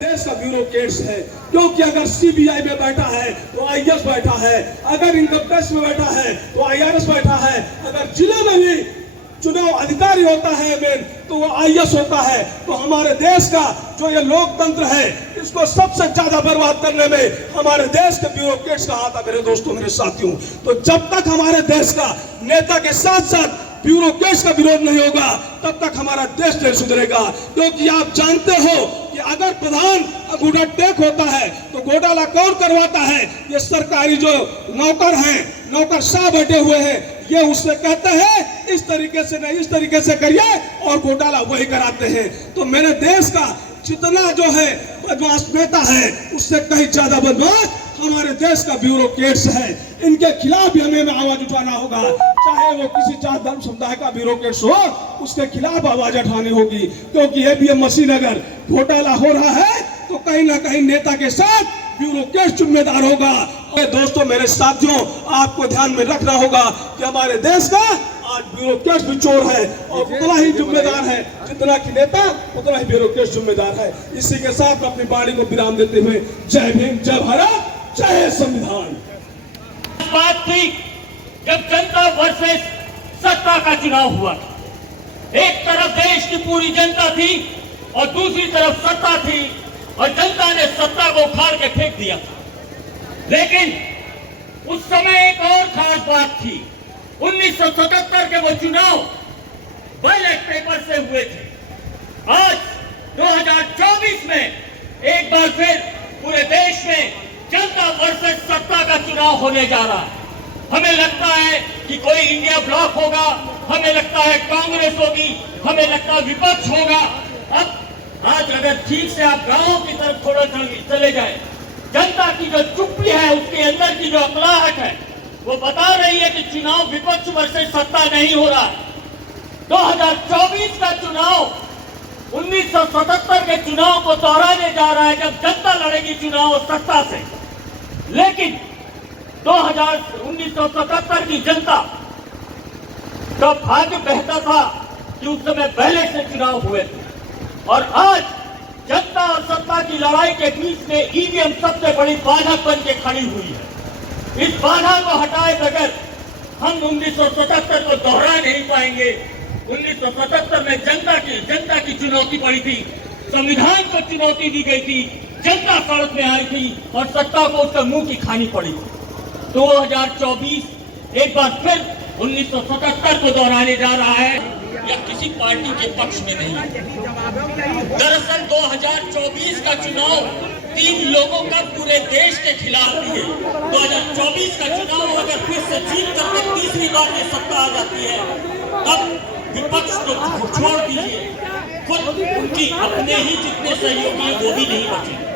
देश का ब्यूरोक्रेट्स है, क्योंकि अगर सीबीआई में बैठा है तो आईएएस बैठा है, अगर इनकम टैक्स में बैठा है तो आईआरएस बैठा है, अगर जिले में भी चुनाव अधिकारी होता है मेन तो वो आईएएस होता है। तो हमारे देश का जो ये लोकतंत्र है इसको सबसे ज्यादा बर्बाद करने में हमारे देश के ब्यूरोक्रेट्स का हाथ है मेरे दोस्तों, मेरे साथियों। तो जब तक हमारे देश का नेता के साथ साथ ब्यूरोक्रेट्स का विरोध नहीं होगा तब तक हमारा देश नहीं सुधरेगा। क्योंकि आप जानते हो कि अगर प्रधान घोटाटेक होता है तो घोटाला कौन करवाता है? ये सरकारी जो नौकर हैं, नौकरशाह बैठे हुए हैं, ये उससे कहते हैं इस तरीके से नहीं इस तरीके से करिए और घोटाला वही कराते हैं। तो मेरे देश का जितना जो है बदमाश नेता है उससे कहीं ज्यादा बदमाश हमारे देश का ब्यूरोक्रेट्स है। इनके खिलाफ भी हमें आवाज उठाना होगा, चाहे वो किसी जात धर्म समुदाय का ब्यूरोक्रेट्स हो, उसके खिलाफ आवाज उठानी होगी। क्योंकि एबीएम मशीन अगर घोटाला हो रहा है तो कहीं ना कहीं नेता के साथ ब्यूरोक्रेट जिम्मेदार होगा। और दोस्तों मेरे साथियों, आपको ध्यान में रखना होगा कि हमारे देश का आज ब्यूरोक्रेट भी चोर है और उतना ही जिम्मेदार है जितना कि नेता उतना ही ब्यूरोक्रेट जिम्मेदार है। इसी के साथ अपनी वाणी को विराम देते हुए जय भीम, जय भारत, जय संविधान। बात थी जब जनता वर्सेस सत्ता का चुनाव हुआ, एक तरफ देश की पूरी जनता थी और दूसरी तरफ सत्ता थी और जनता ने सत्ता को उखाड़ के फेंक दिया था। लेकिन उस समय एक और खास बात थी, 1977 के वो चुनाव बैलेट पेपर से हुए थे। आज 2024 में एक बार फिर पूरे देश में जनता वर्सेस सत्ता का चुनाव होने जा रहा है। हमें लगता है कि कोई इंडिया ब्लॉक होगा, हमें लगता है कांग्रेस होगी, हमें लगता है विपक्ष होगा। अब आज अगर ठीक से आप गांव की तरफ थोड़ा चले जाए, जनता की जो चुप्पी है उसके अंदर की जो अकलाहट है वो बता रही है कि चुनाव विपक्ष वर्सेस सत्ता नहीं हो रहा है। 2024 का चुनाव 1977 के चुनाव को दोहराने जा रहा है जब जनता लड़ेगी चुनाव सत्ता से। लेकिन 1977 की जनता का भाग्य बेहतर था कि उस समय पहले से चुनाव हुए थे और आज जनता और सत्ता की लड़ाई के बीच में ईवीएम सबसे बड़ी बाधा बन के खड़ी हुई है। इस बाधा को हटाए बगैर हम 1977 को दोहरा नहीं पाएंगे। 1977 में जनता की चुनौती पड़ी थी, संविधान को चुनौती दी गई थी, जनता सड़क में आई थी और सत्ता को उसके मुंह की खानी पड़ी थी। 2024 एक बार फिर 1977 को दोहराने जा रहा है या किसी पार्टी के पक्ष में नहीं। दरअसल 2024 का चुनाव 3 लोगों का पूरे देश के खिलाफ भी है। 2024 का चुनाव अगर फिर से जीत करके तीसरी बार में सत्ता आ जाती है तब विपक्ष को छोड़ दीजिए, खुद उनकी अपने ही जितने सहयोगी हैं वो भी नहीं बचे।